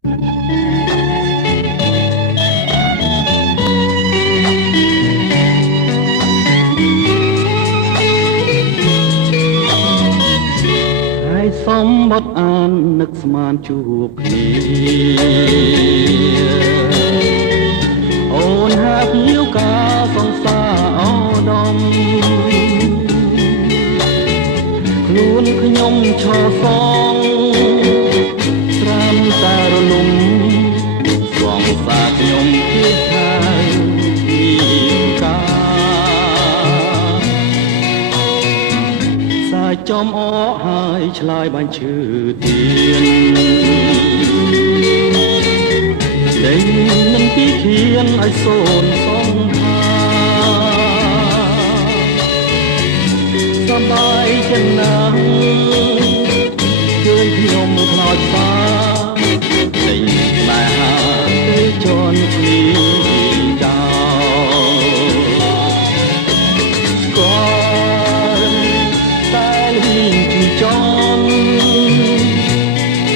ហើយសំបត់អាននឹកស្មានជួបគ្នាអូនហាក់ញៀវការសង្សារអូដមខ្លួនខ្ញុំឈរសងត្រាំតែរលំស្វងសាខ្ញុំគិតថាពីកាសាចំអកហើយឆ្លើយបាញ់ឈឺទៀនដេញនឹងពីខៀនឲ្យសូនសំហាសបាយចិត្តណាស់ឃើញខ្ញុំខ្លោចฟ้าដេញស្នេហាទៅជន់ឈ្លីចោលស្គាល់តែលីងពីចំ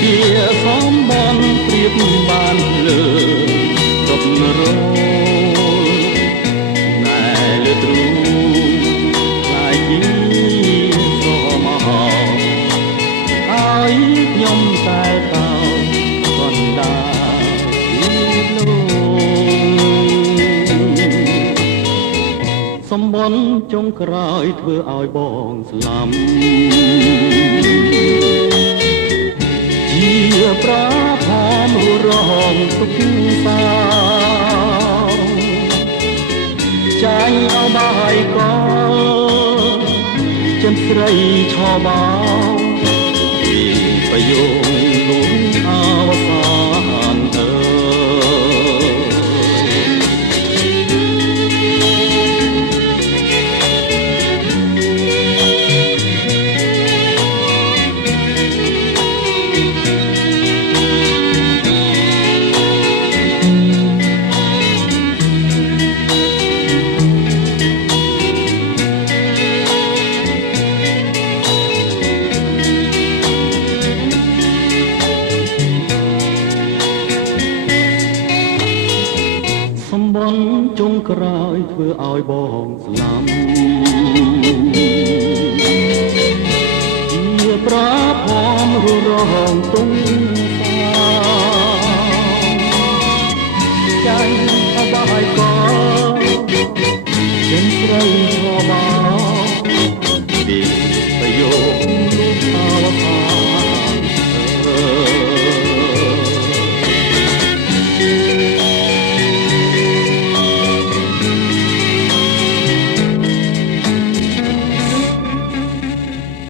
ជាសំបនព្រៀបបានលើគ្រប់រោណែលើទ្រូងខ្លាយពីសមហោឲ្យខ្ញុំតែតោកណ្ដាលពីលោកសំបនចុងក្រោយធ្វើឲ្យបងស្លាប់ជាប្រាផមរងទុកសាចាញ់អោបាយកលចិនស្រីឆោបោពីប្រយោគលោកអវសានទៅសំបនចុងក្រោយធ្វើឲ្យបងស្លាប់ជាប្រាផមរងទុំសាចាញ់អបាយកលចិនស្រី